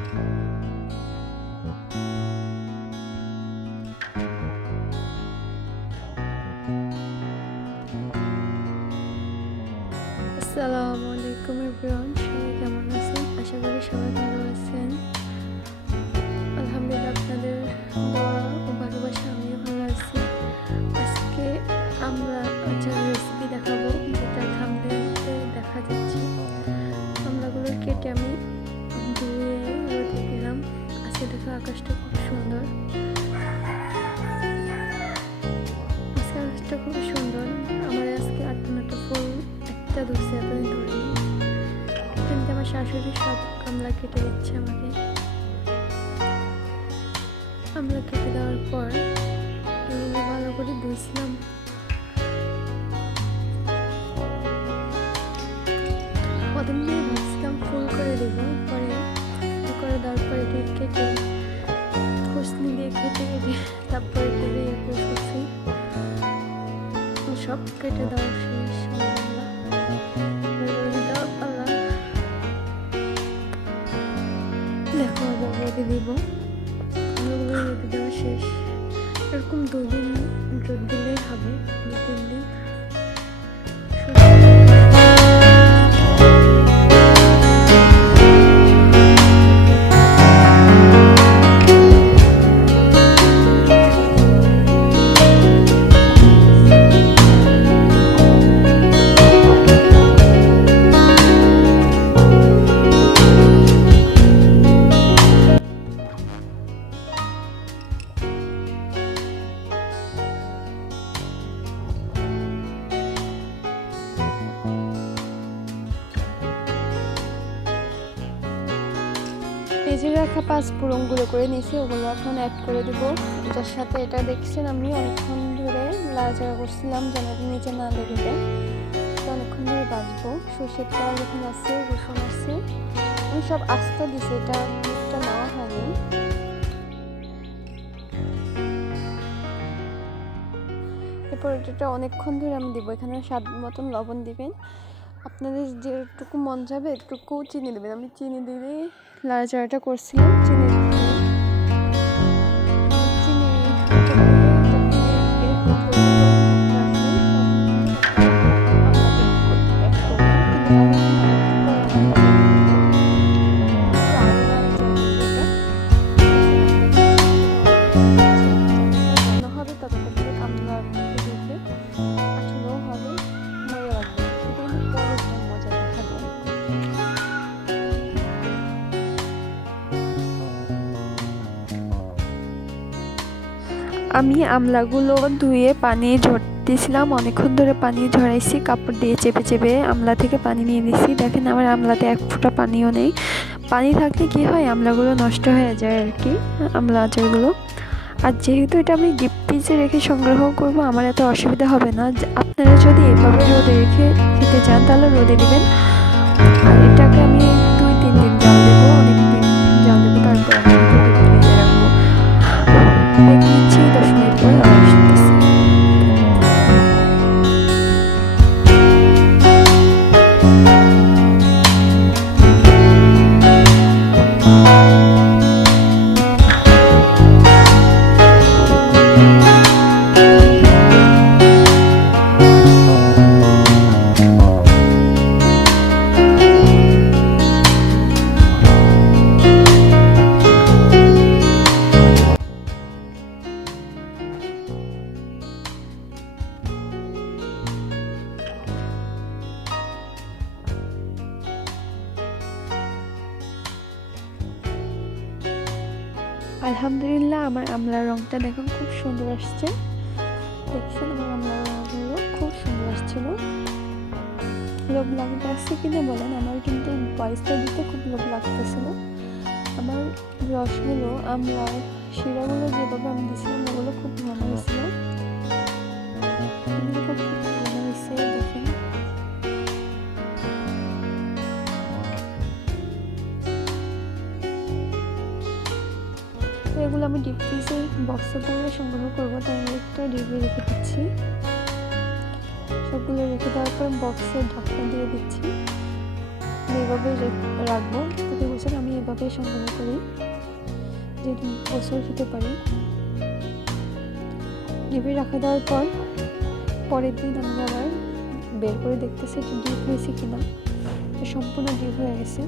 আসসালামু আলাইকুম এভরিওয়ান, সবাই কেমন আছেন? আশা করি সবাই ভালো আছেন। আলহামদুলিল্লাহ, আপনাদের দোয়া ও ভালোবাসা আমিও ভালো আছি। আজকে আমরা রেসিপি দেখাবো, যেটা থাম্বনেইলে দেখা যাচ্ছে। আমলাগুলো কেটে আমি ধুয়ে রোদে দিলাম। আজকে দেখো আকাশটা খুব সুন্দর, খুব সুন্দর। আমার আজকে 8-9টা ফুল একটা ধরছে, এতদিন ধরেনি। কিন্তু আমার শাশুড়ি সব আমলা কেটে দিচ্ছে আমাকে। আমলা কেটে দেওয়ার পর এগুলো ভালো করে ধুইছিলাম। প্রথম দিয়ে ভাবছিলাম ফুল করে দেব, পরে করে দেওয়ার পরে কেটে খুসনি দিয়ে কেটে তারপরে করছি। সব কেটে দেওয়া শেষ। দেখো আবার রোদে দিব, রোদে দেওয়া শেষ। এরকম 2 দিন রোদ দিলেই হবে, 2-3 দিন। ভেজে রাখা 5 ফোড়নগুলো করে নিয়েছি, ওগুলো এখন অ্যাড করে দেবো। এটার সাথে এটা দেখছেন আমি অনেকক্ষণ ধরে লাড়াচাড়া করছিলাম যেন নিচে না লেগে যায়। অনেকক্ষণ ধরে বাজবো। সর্ষের তেল এখানে আছে, রসুন আছে, আমি সব আস্তে দিছি, এটা নেওয়া হয়নি। এরপর এটা অনেকক্ষণ ধরে আমি দিব। এখানে স্বাদ মতন লবণ দিবেন, আপনাদের যেটুকু মন যাবে এটুকু চিনি দেবেন। আমি চিনি দিয়ে লাড়াচাড়াটা করছিলাম। চিনি আমি আমলাগুলো ধুয়ে পানি ঝরতেছিলাম, অনেকক্ষণ ধরে পানি ঝরাইছি, কাপড় দিয়ে চেপে চেপে আমলা থেকে পানি নিয়ে নিছি। দেখেন আমার আমলাতে 1 ফোঁটা পানিও নেই। পানি থাকলে কি হয়, আমলাগুলো নষ্ট হয়ে যায় আর কি, আমলা আচারগুলো। আর যেহেতু এটা আমি ডিপ ফ্রিজে রেখে সংগ্রহ করব, আমার এত অসুবিধা হবে না। আপনারা যদি এভাবে রোদে রেখে খেতে চান তাহলে রোদে দিবেন। আর এটাকে আমি 2-3 দিন জাল দেবো, অনেকদিন জাল দেবো, তারপর আমি ডিপ ফ্রিজে রাখবো। দেখিয়েছি 10 মিনিট পর আবার আসতেছি। আলহামদুলিল্লাহ, আমার আমলার রংটা দেখুন খুব সুন্দর আসছে। দেখছেন আমার আমলার রঙগুলো খুব সুন্দর আসছিল। লোভ লাগতেছে কিনা বলেন, আমার কিন্তু ভয়েসটা দিতে খুব লোভ লাগতেছিল। আমার রসগুলো, আমলার শিরাগুলো যেভাবে আমি দিয়েছিলাম ওগুলো খুব ভালো হয়েছিল, খুব ভালো হয়েছে। দেখেন এগুলো আমি ডিপ ফ্রিজে বক্সে করে সংগ্রহ করবো, তাই আমি একটা ডিপে রেখে দিচ্ছি। সবগুলো রেখে দেওয়ার পর বক্সে ঢাকনা দিয়ে দিচ্ছি, এইভাবে রাখবো। প্রতি বছর আমি এভাবে সংগ্রহ করি যে বছর খেতে পারি। ডিপে রাখা দেওয়ার পর পরের দিন আমি আবার বের করে দেখতেছি যে ডিপ হয়েছে কিনা। সম্পূর্ণ ডিপ হয়ে গেছে।